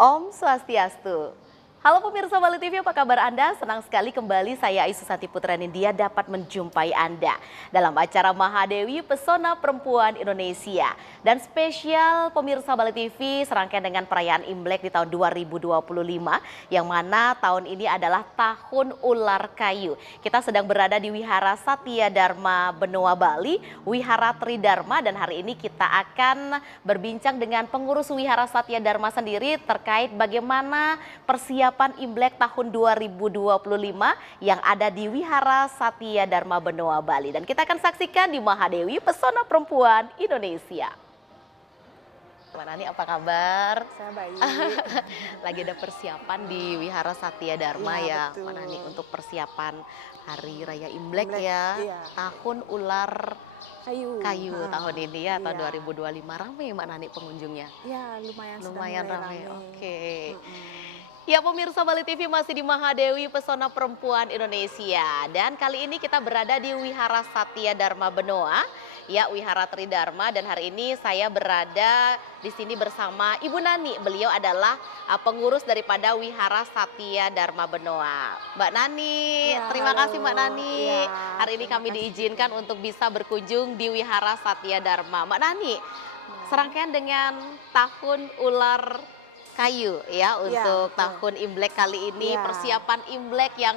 Om Swastiastu. Halo pemirsa Bali TV, apa kabar Anda? Senang sekali kembali saya Aisu Santi Putra Nindya dapat menjumpai Anda dalam acara Mahadewi Pesona Perempuan Indonesia. Dan spesial pemirsa Bali TV serangkaian dengan perayaan Imlek di tahun 2025 yang mana tahun ini adalah Tahun Ular Kayu. Kita sedang berada di Wihara Satya Dharma Benoa Bali, Wihara Tridharma, dan hari ini kita akan berbincang dengan pengurus Wihara Satya Dharma sendiri terkait bagaimana persiapan Imlek tahun 2025 yang ada di Wihara Satya Dharma Benoa Bali. Dan kita akan saksikan di Mahadewi Pesona Perempuan Indonesia. Mbak Nani, apa kabar? Saya baik. Lagi ada persiapan di Wihara Satya Dharma ya, betul. Mbak Nani, untuk persiapan Hari Raya Imlek Imlek, ya, iya. Tahun Ular Kayu Nah, tahun ini ya, tahun iya. 2025. Ramai Mbak Nani pengunjungnya? Ya, lumayan sudah Lumayan mulai ramai, oke. Mm-mm. Ya pemirsa Bali TV masih di Mahadewi Pesona Perempuan Indonesia. Dan kali ini kita berada di Wihara Satya Dharma Benoa, ya Wihara Tridharma, dan hari ini saya berada di sini bersama Ibu Nani. Beliau adalah pengurus daripada Wihara Satya Dharma Benoa. Mbak Nani, Ya, terima halo. kasih Mbak Nani. Ya, Hari ini terima kami kasih diizinkan juga. untuk bisa berkunjung di Wihara Satya Dharma. Mbak Nani, Ya. serangkaian dengan Tahun Ular Kayu ya untuk betul. tahun Imlek kali ini, Ya. persiapan Imlek yang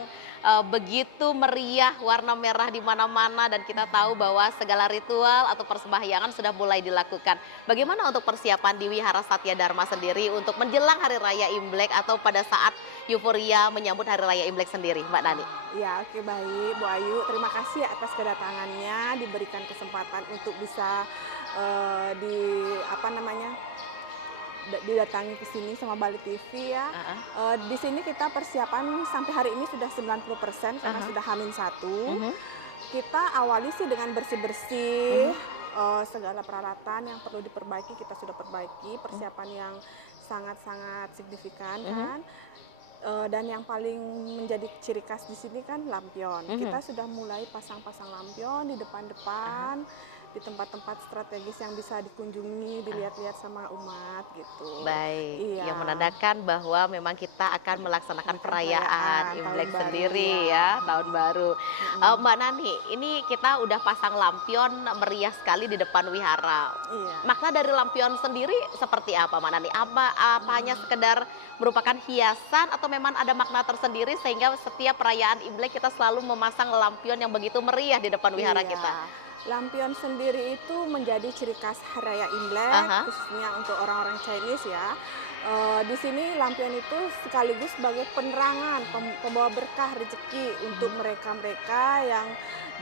begitu meriah, warna merah di mana-mana, dan kita tahu bahwa segala ritual atau persembahyangan sudah mulai dilakukan. Bagaimana untuk persiapan di Wihara Satya Dharma sendiri untuk menjelang Hari Raya Imlek atau pada saat euforia menyambut Hari Raya Imlek sendiri, Mbak Nani? Ya, oke, baik Bu Ayu. Terima kasih atas kedatangannya, diberikan kesempatan untuk bisa didatangi ke sini sama Bali TV ya. Di sini kita persiapan sampai hari ini sudah 90% karena sudah H-1. Kita awali sih dengan bersih-bersih, segala peralatan yang perlu diperbaiki kita sudah perbaiki, persiapan yang sangat-sangat signifikan kan. Dan yang paling menjadi ciri khas di sini kan lampion. Kita sudah mulai pasang-pasang lampion di depan-depan, di tempat-tempat strategis yang bisa dikunjungi, dilihat-lihat sama umat gitu. Baik, Iya. yang menandakan bahwa memang kita akan melaksanakan perayaan Imlek tahun baru, sendiri ya, tahun baru. Mbak Nani, ini kita udah pasang lampion meriah sekali di depan wihara. Iya. Makna dari lampion sendiri seperti apa, Mbak Nani? Apa hanya sekedar merupakan hiasan atau memang ada makna tersendiri sehingga setiap perayaan Imlek kita selalu memasang lampion yang begitu meriah di depan wihara Iya. kita? Lampion sendiri itu menjadi ciri khas Hari Raya Imlek, khususnya untuk orang-orang Chinese ya. Di sini lampion itu sekaligus sebagai penerangan, pembawa berkah rezeki untuk mereka-mereka yang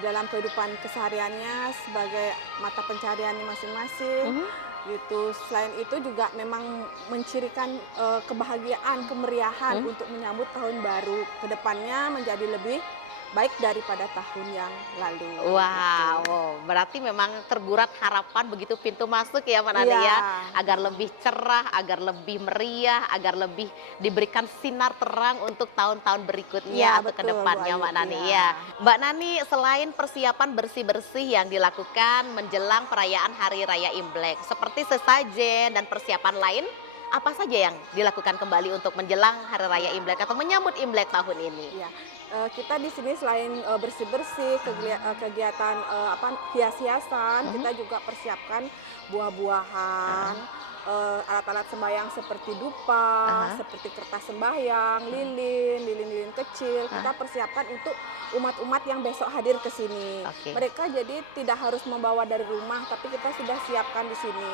dalam kehidupan kesehariannya sebagai mata pencariannya masing-masing. Gitu. Selain itu juga memang mencirikan kebahagiaan, kemeriahan untuk menyambut tahun baru. Kedepannya menjadi lebih baik daripada tahun yang lalu. Wow, Gitu. berarti memang tergurat harapan begitu pintu masuk ya Mbak Nani Iya. ya, agar lebih cerah, agar lebih meriah, agar lebih diberikan sinar terang untuk tahun-tahun berikutnya Iya, atau ke betul, depannya Bu Ayu. Mbak Nani Iya. ya. Mbak Nani, selain persiapan bersih-bersih yang dilakukan menjelang perayaan Hari Raya Imlek, seperti sesajen dan persiapan lain, apa saja yang dilakukan kembali untuk menjelang Hari Raya Imlek atau menyambut Imlek tahun ini? Iya. Kita di sini selain bersih-bersih, kegiatan hias-hiasan, kita juga persiapkan buah-buahan, alat-alat sembahyang seperti dupa, seperti kertas sembahyang, lilin kecil. Kita persiapkan untuk umat-umat yang besok hadir ke sini. Mereka jadi tidak harus membawa dari rumah, tapi kita sudah siapkan di sini.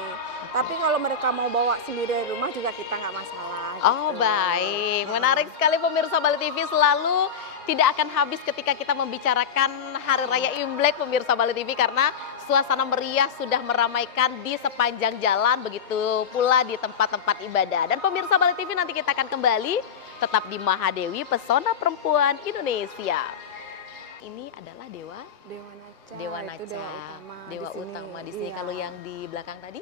Tapi kalau mereka mau bawa sendiri dari rumah juga kita nggak masalah. Oh gitu. baik, menarik sekali pemirsa Bali TV, selalu tidak akan habis ketika kita membicarakan Hari Raya Imlek pemirsa Bali TV, karena suasana meriah sudah meramaikan di sepanjang jalan, begitu pula di tempat-tempat ibadah. Dan pemirsa Bali TV, nanti kita akan kembali tetap di Mahadewi Pesona Perempuan Indonesia. Ini adalah Dewa Dewa Naca, itu Dewa Utama di sini. Iya. Kalau yang di belakang tadi?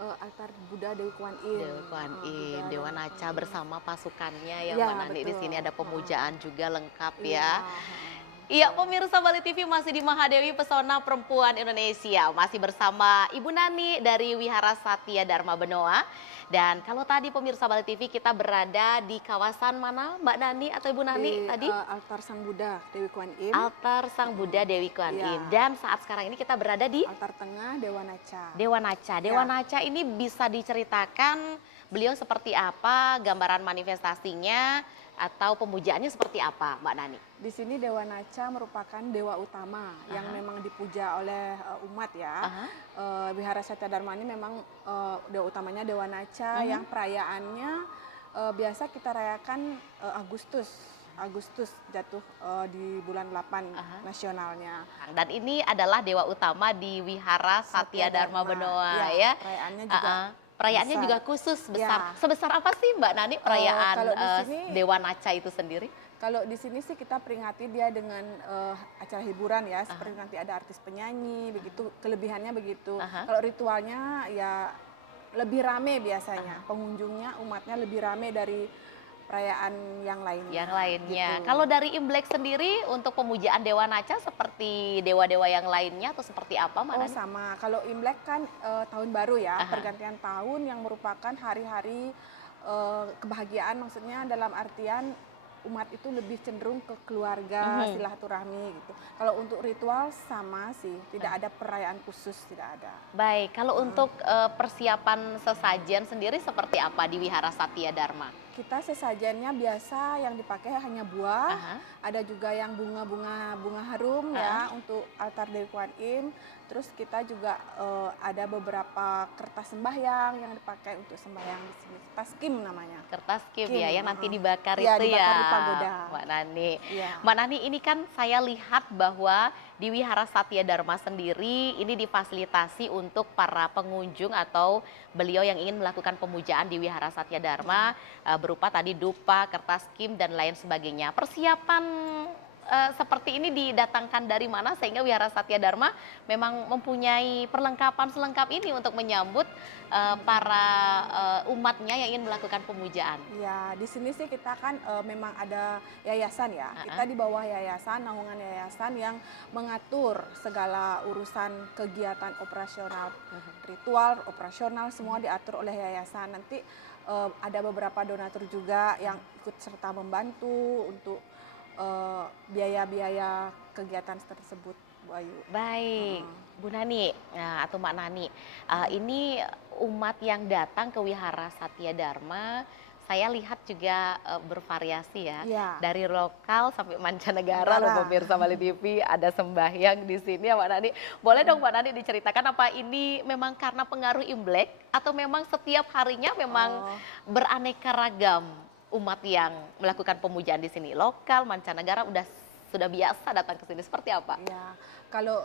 Altar Buddha Dewi Kuan Yin. Dewa Kuan Yin, Dewa Naca bersama pasukannya ya Iya, Mbak Nani. Di betul. sini ada pemujaan juga lengkap Iya. ya. Iya, pemirsa Bali TV masih di Mahadewi Pesona Perempuan Indonesia. Masih bersama Ibu Nani dari Wihara Satya Dharma Benoa. Dan kalau tadi pemirsa Bali TV kita berada di kawasan mana Mbak Nani atau Ibu Nani Di tadi? altar Sang Buddha Dewi Kuan Im, Altar Sang Buddha Dewi Kuan Iya. Im. Dan saat sekarang ini kita berada di altar tengah Dewa Naca. Dewa Naca. Dewa Ya. Naca ini bisa diceritakan beliau seperti apa, gambaran manifestasinya, atau pemujaannya seperti apa Mbak Nani? Di sini Dewa Naca merupakan dewa utama yang memang dipuja oleh umat ya. Wihara Satya Dharma ini memang dewa utamanya Dewa Naca yang perayaannya biasa kita rayakan Agustus jatuh di bulan 8 nasionalnya. Dan ini adalah dewa utama di Wihara Satya Dharma Benoa ya. Perayaannya juga Perayaannya besar. juga khusus besar. Ya. Sebesar apa sih Mbak Nani perayaan kalau di sini- Dewa Naca itu sendiri? Kalau di sini sih kita peringati dia dengan acara hiburan ya, seperti nanti ada artis penyanyi, begitu kelebihannya begitu. Kalau ritualnya ya lebih rame biasanya, pengunjungnya umatnya lebih rame dari perayaan yang lainnya. Yang lainnya. gitu. Kalau dari Imlek sendiri untuk pemujaan Dewa Naca seperti dewa-dewa yang lainnya atau seperti apa Mbak Oh Nani? sama, kalau Imlek kan tahun baru ya, pergantian tahun yang merupakan hari-hari kebahagiaan, maksudnya dalam artian umat itu lebih cenderung ke keluarga, silaturahmi gitu. Kalau untuk ritual sama sih, tidak ada perayaan khusus, tidak ada. Baik, kalau untuk persiapan sesajen sendiri seperti apa di Wihara Satya Dharma? Kita sesajennya biasa yang dipakai hanya buah, ada juga yang bunga harum ya untuk altar Dewi Kuan Im. Terus kita juga ada beberapa kertas sembahyang yang dipakai untuk sembahyang di sini. Kertas kim namanya. Kertas kim Kim, ya, yang nanti dibakar Iya, itu dibakar ya, di pagoda. Mbak Nani. Iya. Mbak Nani, ini kan saya lihat bahwa di Wihara Satya Dharma sendiri ini difasilitasi untuk para pengunjung atau beliau yang ingin melakukan pemujaan di Wihara Satya Dharma berupa tadi dupa, kertas kim dan lain sebagainya. Persiapan seperti ini didatangkan dari mana sehingga Wihara Satya Dharma memang mempunyai perlengkapan selengkap ini untuk menyambut para umatnya yang ingin melakukan pemujaan. Ya, di sini sih kita kan memang ada yayasan ya. Kita di bawah yayasan, naungan yayasan yang mengatur segala urusan kegiatan operasional, ritual, operasional semua diatur oleh yayasan. Nanti ada beberapa donatur juga yang ikut serta membantu untuk biaya-biaya kegiatan tersebut, Bu Ayu. Baik, Bu Nani atau Mbak Nani, ini umat yang datang ke Wihara Satya Dharma, saya lihat juga bervariasi ya, Iya. dari lokal sampai mancanegara loh pemirsa Bali TV, ada sembahyang di sini ya Mbak Nani. Boleh dong Mbak Nani diceritakan apa ini memang karena pengaruh Imlek atau memang setiap harinya memang beraneka ragam umat yang melakukan pemujaan di sini, lokal, mancanegara sudah biasa datang ke sini, seperti apa? Ya, kalau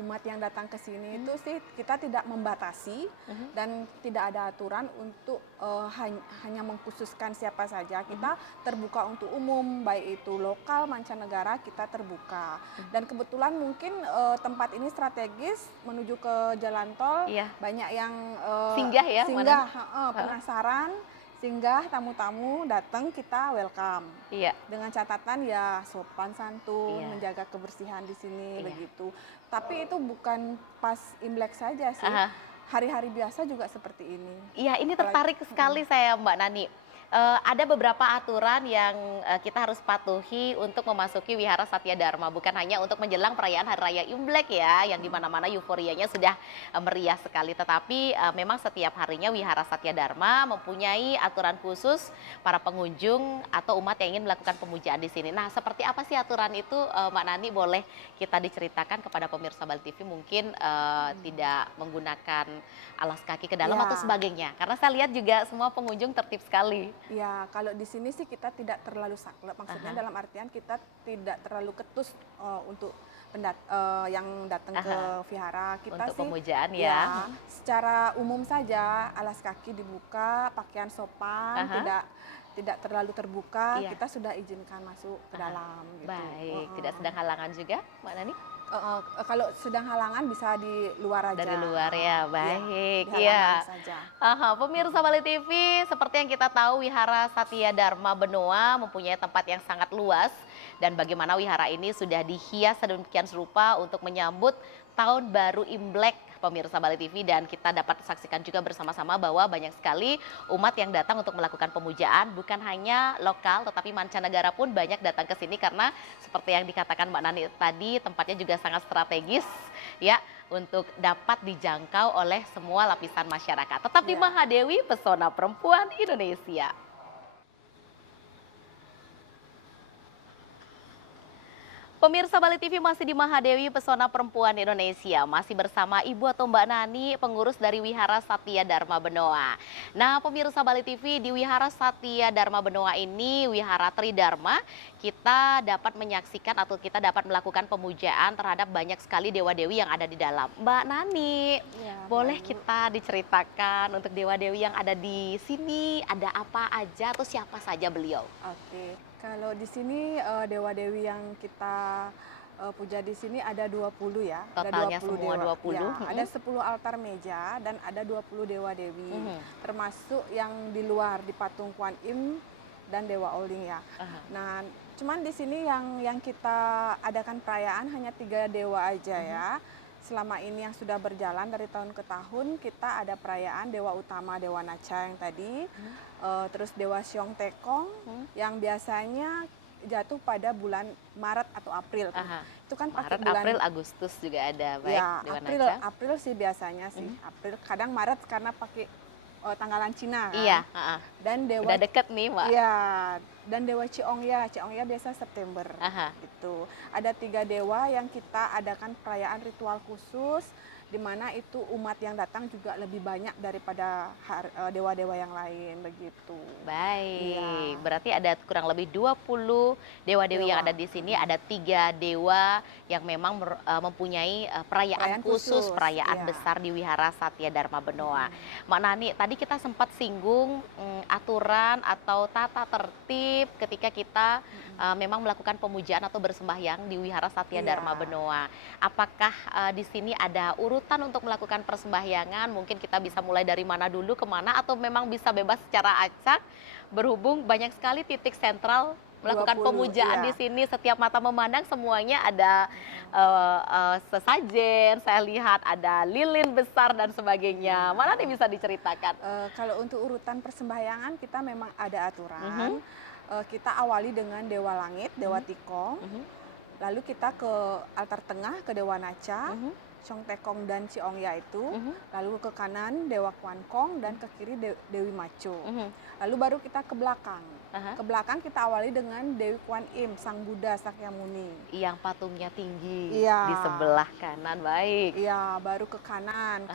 umat yang datang ke sini itu sih kita tidak membatasi dan tidak ada aturan untuk hanya mengkhususkan siapa saja. Kita terbuka untuk umum, baik itu lokal, mancanegara kita terbuka. Dan kebetulan mungkin tempat ini strategis menuju ke jalan tol, banyak yang Singgah ya, singgah, penasaran. Singgah tamu-tamu datang kita welcome. Iya. Dengan catatan ya sopan santun, menjaga kebersihan di sini begitu. Tapi itu bukan pas Imlek saja sih. Hari-hari biasa juga seperti ini. Iya, ini tertarik sekali saya Mbak Nani. Ada beberapa aturan yang kita harus patuhi untuk memasuki Wihara Satya Dharma. Bukan hanya untuk menjelang perayaan Hari Raya Imlek ya, yang dimana-mana euforianya sudah meriah sekali. Tetapi memang setiap harinya Wihara Satya Dharma mempunyai aturan khusus para pengunjung atau umat yang ingin melakukan pemujaan di sini. Nah, seperti apa sih aturan itu Mbak Nani? Boleh kita diceritakan kepada pemirsa Bali TV mungkin tidak menggunakan alas kaki ke dalam atau sebagainya. Karena saya lihat juga semua pengunjung tertib sekali. Ya, kalau di sini sih kita tidak terlalu saklek, maksudnya dalam artian kita tidak terlalu ketus untuk yang datang ke vihara. Kita untuk sih pemujaan ya. Secara umum saja, alas kaki dibuka, pakaian sopan, tidak terlalu terbuka, kita sudah izinkan masuk ke dalam. Gitu. Baik, tidak sedang halangan juga Mbak Nani? Kalau sedang halangan bisa di luar aja. Dari luar ya, baik. Di halaman saja. Pemirsa Bali TV, seperti yang kita tahu Wihara Satya Dharma Benoa mempunyai tempat yang sangat luas dan bagaimana wihara ini sudah dihias sedemikian serupa untuk menyambut Tahun Baru Imlek pemirsa Bali TV, dan kita dapat saksikan juga bersama-sama bahwa banyak sekali umat yang datang untuk melakukan pemujaan, bukan hanya lokal tetapi mancanegara pun banyak datang ke sini karena seperti yang dikatakan Mbak Nani tadi, tempatnya juga sangat strategis ya untuk dapat dijangkau oleh semua lapisan masyarakat. Tetap di Ya. Mahadewi, Pesona Perempuan Indonesia. Pemirsa Bali TV masih di Mahadewi, Pesona Perempuan Indonesia. Masih bersama Ibu atau Mbak Nani, pengurus dari Wihara Satya Dharma Benoa. Nah, pemirsa Bali TV, di Wihara Satya Dharma Benoa ini, Wihara Tridharma, kita dapat menyaksikan atau kita dapat melakukan pemujaan terhadap banyak sekali dewa-dewi yang ada di dalam. Mbak Nani, Ya, boleh Bayu. kita diceritakan untuk dewa-dewi yang ada di sini, ada apa aja atau siapa saja beliau? Oke, kalau di sini dewa-dewi yang kita puja di sini ada 20 ya. Totalnya Ada 20 semua dewa. 20. Ya, ada 10 altar meja dan ada 20 dewa-dewi. Mhm. Termasuk yang di luar di patung Kuan Im dan Dewa Oling ya. Aha. Nah, cuman di sini yang kita adakan perayaan hanya 3 dewa aja ya. Selama ini yang sudah berjalan dari tahun ke tahun, kita ada perayaan Dewa Utama, Dewa Naca yang tadi, terus Dewa Siong Tekong yang biasanya jatuh pada bulan Maret atau April. Aha. Itu kan pakai Maret, bulan April, Agustus juga ada, baik ya, Dewa April, Naca. April sih biasanya sih. April, kadang Maret karena pakai tanggalan Cina kan. Iya, heeh. Dan Dewa Udah deket nih, Mbak. Iya, dan Dewa Ciongya biasa September. Aha. Gitu. Ada 3 dewa yang kita adakan perayaan ritual khusus, di mana itu umat yang datang juga lebih banyak daripada dewa-dewa yang lain begitu. Baik, Iya. berarti ada kurang lebih 20 dewa-dewi yang Dewa. ada di sini. Ada 3 dewa yang memang mempunyai perayaan Perayaan khusus, khusus, perayaan iya. besar di Wihara Satya Dharma Benoa. Mbak Nani, tadi kita sempat singgung aturan atau tata tertib ketika kita memang melakukan pemujaan atau bersembahyang di Wihara Satya Iya. Dharma Benoa. Apakah di sini ada urutan untuk melakukan persembahyangan? Mungkin kita bisa mulai dari mana dulu, kemana, atau memang bisa bebas secara acak? Berhubung banyak sekali titik sentral melakukan 20, pemujaan iya. di sini, setiap mata memandang semuanya ada sesajen, saya lihat ada lilin besar dan sebagainya. Mana nih bisa diceritakan? Kalau untuk urutan persembahyangan kita memang ada aturan. Kita awali dengan Dewa Langit, Dewa Tikong. Lalu kita ke altar tengah ke Dewa Naca, Siong Tekong dan Ciongya itu. Lalu ke kanan Dewa Kuan Kong dan ke kiri Dewi Macho. Lalu baru kita ke belakang. Aha. Ke belakang kita awali dengan Dewi Kuan Im, Sang Buddha Sakyamuni. Yang patungnya tinggi Iya. di sebelah kanan, baik. Iya, baru ke kanan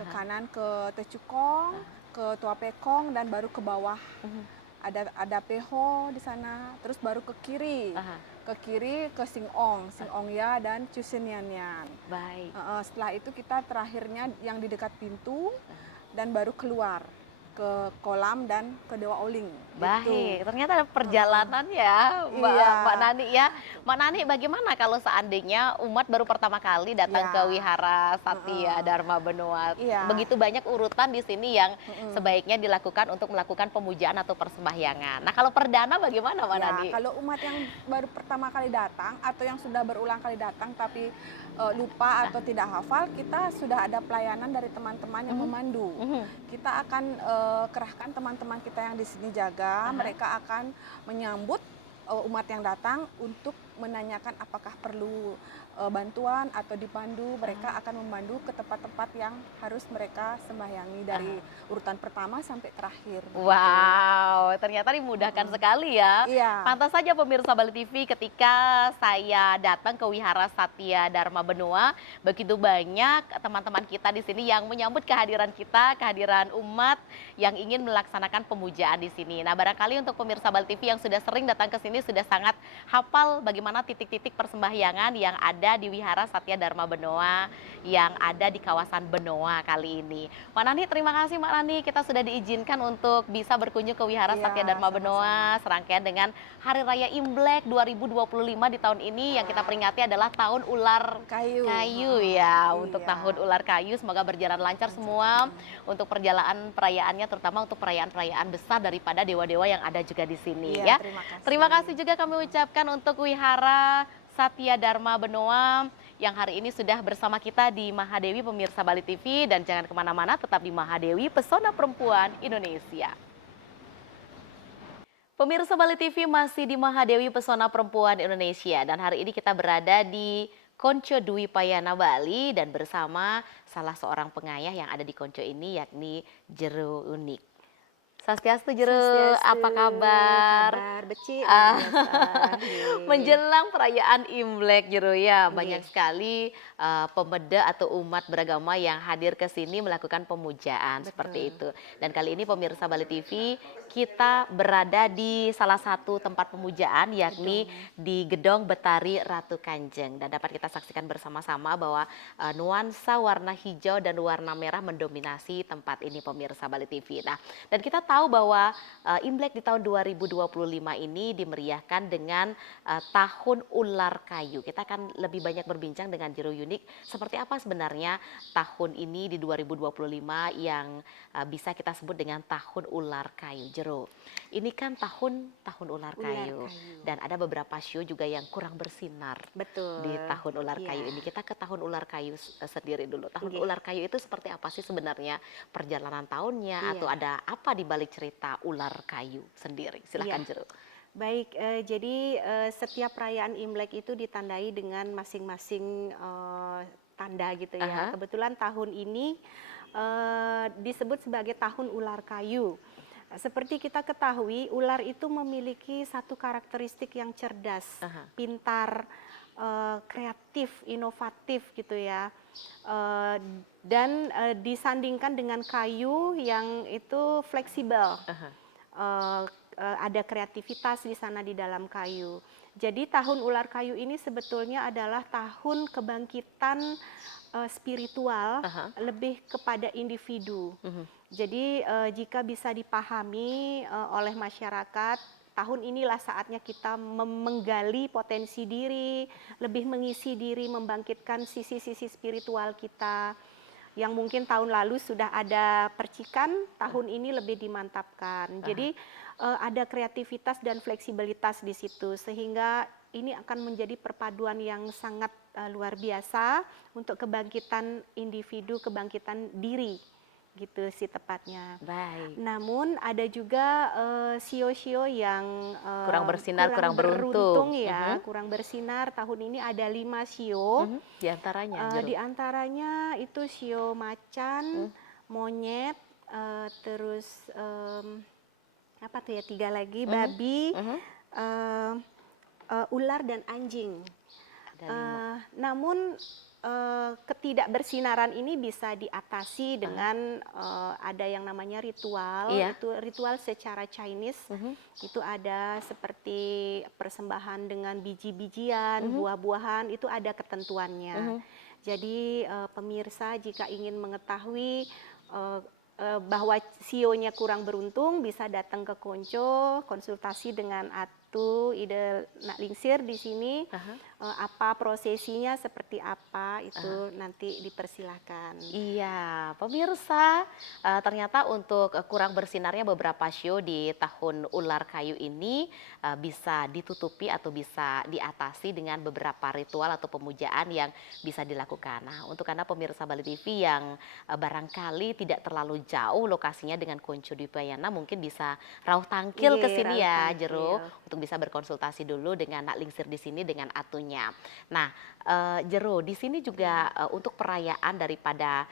ke Tecukong, ke Tua Pekong dan baru ke bawah. Ada Peho di sana, terus baru ke kiri. Aha. Ke kiri ke Singongya dan Cusinyanyan. Baik. Setelah itu kita terakhirnya yang di dekat pintu dan baru keluar ke kolam dan ke Dewa Oling. Baik, ternyata ada perjalanan ya Mbak Nani ya. Mbak Nani, bagaimana kalau seandainya umat baru pertama kali datang Ya. ke Wihara Satya Dharma Benoa? Iya. Begitu banyak urutan di sini yang sebaiknya dilakukan untuk melakukan pemujaan atau persembahyangan. Nah, kalau perdana bagaimana Mbak Ya, Nani? kalau umat yang baru pertama kali datang atau yang sudah berulang kali datang tapi lupa atau tidak hafal, kita sudah ada pelayanan dari teman-teman yang memandu. Kita akan kerahkan teman-teman kita yang di sini jaga, mereka akan menyambut umat yang datang untuk menanyakan apakah perlu bantuan atau dipandu. Mereka akan memandu ke tempat-tempat yang harus mereka sembahyangi dari urutan pertama sampai terakhir. Wow, ternyata dimudahkan sekali ya. Iya. Pantas saja pemirsa Bali TV, ketika saya datang ke Wihara Satya Dharma Benoa, begitu banyak teman-teman kita di sini yang menyambut kehadiran kita, kehadiran umat yang ingin melaksanakan pemujaan di sini. Nah, barangkali untuk pemirsa Bali TV yang sudah sering datang ke sini sudah sangat hafal bagaimana titik-titik persembahyangan yang ada berada di Wihara Satya Dharma Benoa yang ada di kawasan Benoa kali ini. Mbak Nani, terima kasih Mbak Nani, kita sudah diizinkan untuk bisa berkunjung ke Wihara Iya, Satya Dharma sama-sama. Benoa serangkaian dengan Hari Raya Imlek 2025 di tahun ini yang kita peringati adalah Tahun Ular Kayu. Kayu ya. Untuk Iya. Tahun Ular Kayu semoga berjalan lancar semua untuk perjalanan perayaannya, terutama untuk perayaan-perayaan besar daripada dewa-dewa yang ada juga di sini Iya, ya. terima kasih. Terima kasih juga kami ucapkan untuk Wihara Satya Dharma Benoa yang hari ini sudah bersama kita di Mahadewi pemirsa Bali TV, dan jangan kemana-mana, tetap di Mahadewi Pesona Perempuan Indonesia. Pemirsa Bali TV masih di Mahadewi Pesona Perempuan Indonesia, dan hari ini kita berada di Konco Dwi Payana Bali dan bersama salah seorang pengayah yang ada di Konco ini, yakni Jero Unik. Swastiastu Jero, Swastiastu, apa kabar? Kabar beci, Ah. luar biasa. Menjelang perayaan Imlek Jero ya, banyak Nggih. sekali pembeda atau umat beragama yang hadir ke sini melakukan pemujaan seperti itu. Dan kali ini pemirsa Bali TV, kita berada di salah satu tempat pemujaan, yakni di Gedong Betari Ratu Kanjeng. Dan dapat kita saksikan bersama-sama bahwa nuansa warna hijau dan warna merah mendominasi tempat ini pemirsa Bali TV. Nah, dan kita tahu bahwa Imlek di tahun 2025 ini dimeriahkan dengan Tahun Ular Kayu. Kita akan lebih banyak berbincang dengan Jero Unik seperti apa sebenarnya tahun ini di 2025 yang bisa kita sebut dengan Tahun Ular Kayu. Jero, ini kan tahun Ular Kayu, dan ada beberapa show juga yang kurang bersinar. Betul. Di Tahun Ular Iya. Kayu ini kita ke Tahun Ular Kayu sendiri dulu. Tahun Nggih. Ular Kayu itu seperti apa sih sebenarnya perjalanan tahunnya, Iya. atau ada apa di balik cerita Ular Kayu sendiri? Silahkan Iya. Jero. Baik, jadi setiap perayaan Imlek itu ditandai dengan masing-masing tanda gitu ya. Aha. Kebetulan tahun ini disebut sebagai Tahun Ular Kayu. Seperti kita ketahui, ular itu memiliki satu karakteristik yang cerdas, Aha. pintar, kreatif, inovatif gitu ya. Dan disandingkan dengan kayu yang itu fleksibel. Aha. Ada kreativitas di sana di dalam kayu. Jadi tahun ular kayu ini sebetulnya adalah tahun kebangkitan spiritual, Aha. lebih kepada individu. Jadi jika bisa dipahami oleh masyarakat, tahun inilah saatnya kita menggali potensi diri, lebih mengisi diri, membangkitkan sisi-sisi spiritual kita. Yang mungkin tahun lalu sudah ada percikan, tahun ini lebih dimantapkan. Jadi ada kreativitas dan fleksibilitas di situ, sehingga ini akan menjadi perpaduan yang sangat luar biasa untuk kebangkitan individu, kebangkitan diri, gitu sih tepatnya. Baik. Namun ada juga sio-sio yang Kurang bersinar, kurang beruntung. ya, kurang bersinar. Tahun ini ada 5 sio. Di antaranya Jero. Di antaranya itu sio macan, monyet, terus apa tuh ya, 3 lagi, babi, ular dan anjing. Ada 5. Namun ketidakbersinaran ini bisa diatasi dengan ada yang namanya ritual. Iya. Itu ritual secara Chinese. Itu ada seperti persembahan dengan biji-bijian, buah-buahan, itu ada ketentuannya. Jadi pemirsa jika ingin mengetahui bahwa sionya kurang beruntung, bisa datang ke Konco, konsultasi dengan Atu Ide Nak Lingsir di sini. Apa prosesinya, seperti apa, itu nanti dipersilahkan. Iya, pemirsa, ternyata untuk kurang bersinarnya beberapa show di Tahun Ular Kayu ini bisa ditutupi atau bisa diatasi dengan beberapa ritual atau pemujaan yang bisa dilakukan. Nah, untuk Anda pemirsa Bali TV yang barangkali tidak terlalu jauh lokasinya dengan Konco Dwi Payana, mungkin bisa rauh tangkil ke sini ya, Jero, untuk bisa berkonsultasi dulu dengan Nak Lingsir di sini dengan Atunya. Nah, Jero, di sini juga untuk perayaan daripada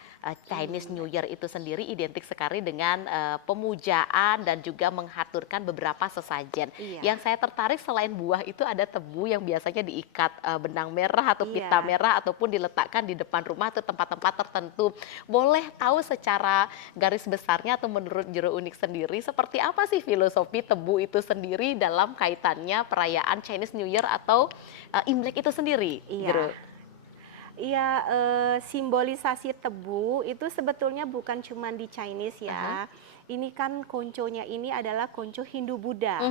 Chinese New Year itu sendiri identik sekali dengan pemujaan dan juga menghaturkan beberapa sesajen. Iya. Yang saya tertarik selain buah itu ada tebu yang biasanya diikat benang merah atau pita merah ataupun diletakkan di depan rumah atau tempat-tempat tertentu. Boleh tahu secara garis besarnya atau menurut Jero Unik sendiri seperti apa sih filosofi tebu itu sendiri dalam kaitannya perayaan Chinese New Year atau Imlek itu sendiri? Iya. Jero? simbolisasi tebu itu sebetulnya bukan cuma di Chinese ya. Ini kan konconya ini adalah konco Hindu-Buddha.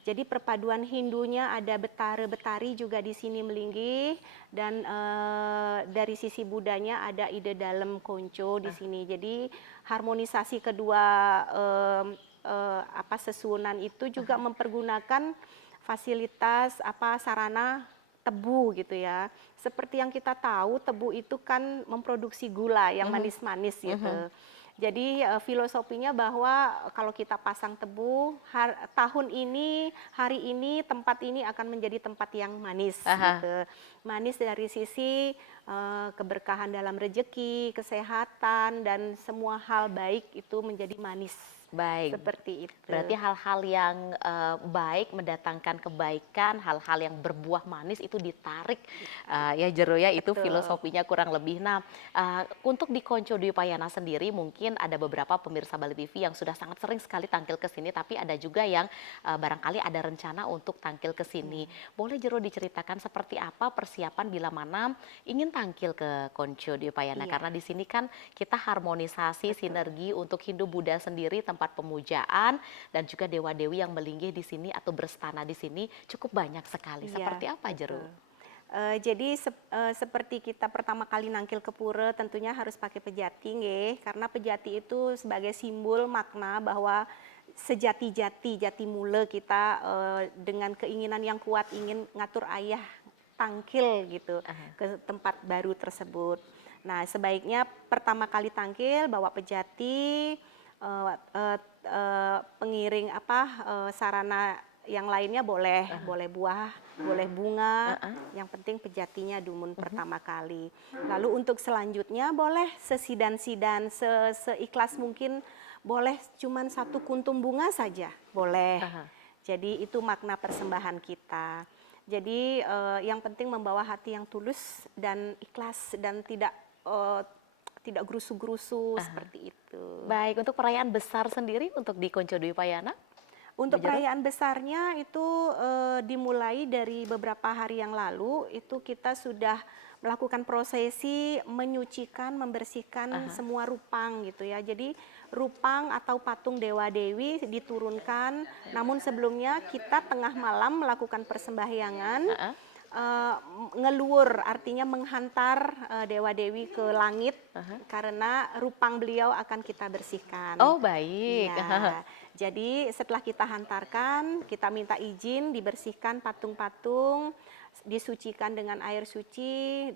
Jadi perpaduan Hindunya ada betara-betari juga di sini melinggih, dan dari sisi Budanya ada ide dalam konco di sini. Jadi harmonisasi kedua sesuunan itu juga mempergunakan fasilitas sarana tebu gitu ya. Seperti yang kita tahu, tebu itu kan memproduksi gula yang manis-manis gitu. Jadi filosofinya bahwa kalau kita pasang tebu, tahun ini, hari ini, tempat ini akan menjadi tempat yang manis gitu. Manis dari sisi keberkahan dalam rezeki, kesehatan, dan semua hal baik itu menjadi manis. Baik. Seperti itu. Berarti hal-hal yang baik mendatangkan kebaikan, hal-hal yang berbuah manis itu ditarik ya Jero ya, itu filosofinya kurang lebih. Nah, untuk di Konco Dwi Payana sendiri mungkin ada beberapa pemirsa Bali TV yang sudah sangat sering sekali tampil ke sini, tapi ada juga yang barangkali ada rencana untuk tampil ke sini. Boleh Jero diceritakan seperti apa persiapan bila mana ingin tampil ke Konco Dwi Payana? Karena di sini kan kita harmonisasi sinergi untuk Hindu-Buddha sendiri, tempat pemujaan dan juga dewa-dewi yang melinggih di sini atau berstana di sini cukup banyak sekali. Seperti apa Jero? Jadi seperti kita pertama kali nangkil ke pura tentunya harus pakai pejati nggih, karena pejati itu sebagai simbol makna bahwa sejati-jati, jati mula kita dengan keinginan yang kuat ingin ngatur ayah tangkil gitu ke tempat baru tersebut. Nah, sebaiknya pertama kali tangkil bawa pejati, pengiring sarana yang lainnya boleh buah, boleh bunga, yang penting pejatinya dumun pertama kali. Lalu untuk selanjutnya boleh sesidan-sidan, seikhlas mungkin, boleh cuman satu kuntum bunga saja, boleh. Jadi itu makna persembahan kita. Jadi yang penting membawa hati yang tulus dan ikhlas dan tidak gerusu-gerusu seperti itu. Baik, untuk perayaan besar sendiri untuk di Konco Dwi Payana? Untuk perayaan besarnya itu dimulai dari beberapa hari yang lalu, itu kita sudah melakukan prosesi menyucikan, membersihkan semua rupang gitu ya. Jadi rupang atau patung dewa-dewi diturunkan, namun sebelumnya kita tengah malam melakukan persembahyangan. Ngeluur artinya menghantar dewa-dewi ke langit karena rupang beliau akan kita bersihkan. Oh baik. Ya, jadi setelah kita hantarkan, kita minta izin dibersihkan patung-patung, disucikan dengan air suci,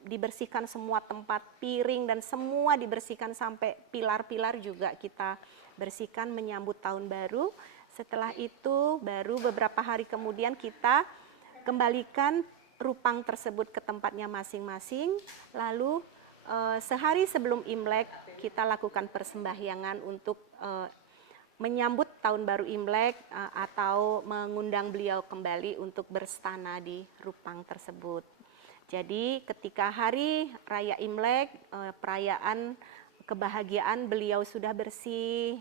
dibersihkan semua tempat piring dan semua dibersihkan sampai pilar-pilar juga kita bersihkan menyambut tahun baru. Setelah itu baru beberapa hari kemudian kita kembalikan rupang tersebut ke tempatnya masing-masing, lalu sehari sebelum Imlek kita lakukan persembahyangan untuk menyambut tahun baru Imlek atau mengundang beliau kembali untuk berstana di rupang tersebut. Jadi ketika hari raya Imlek, perayaan kebahagiaan beliau sudah bersih,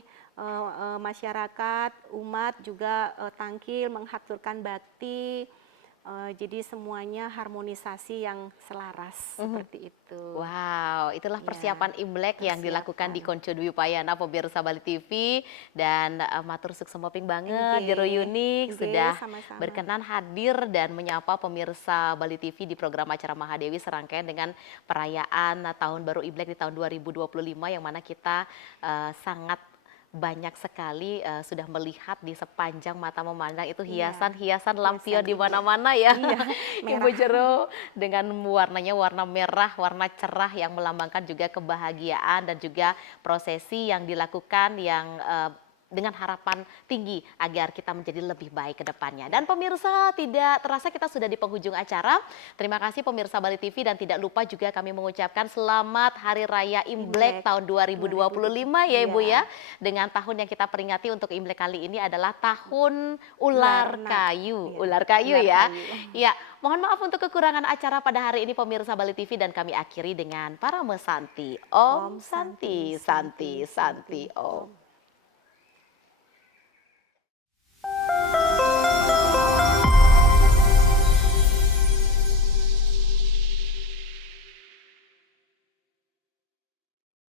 masyarakat, umat juga tangkil menghaturkan bakti. Jadi semuanya harmonisasi yang selaras seperti itu. Wow, itulah persiapan Imlek yang dilakukan di Konco Dwi Payana pemirsa Bali TV, dan matur suksemping banget Jero Yunik sudah berkenan hadir dan menyapa pemirsa Bali TV di program acara Mahadewi serangkaian dengan perayaan Tahun Baru Imlek di tahun 2025 yang mana kita sangat banyak sekali sudah melihat di sepanjang mata memandang itu hiasan-hiasan lampion di mana-mana ya. Ibu Jero dengan warnanya warna merah, warna cerah yang melambangkan juga kebahagiaan dan juga prosesi yang dilakukan yang dengan harapan tinggi agar kita menjadi lebih baik ke depannya. Dan pemirsa, tidak terasa kita sudah di penghujung acara. Terima kasih pemirsa Bali TV dan tidak lupa juga kami mengucapkan selamat Hari Raya Imlek tahun 2025 ya Ibu ya. Dengan tahun yang kita peringati untuk Imlek kali ini adalah tahun ular kayu. Ular kayu ya. Ya, mohon maaf untuk kekurangan acara pada hari ini pemirsa Bali TV, dan kami akhiri dengan para mesanti. Om Santi, Santi, Santi, Om.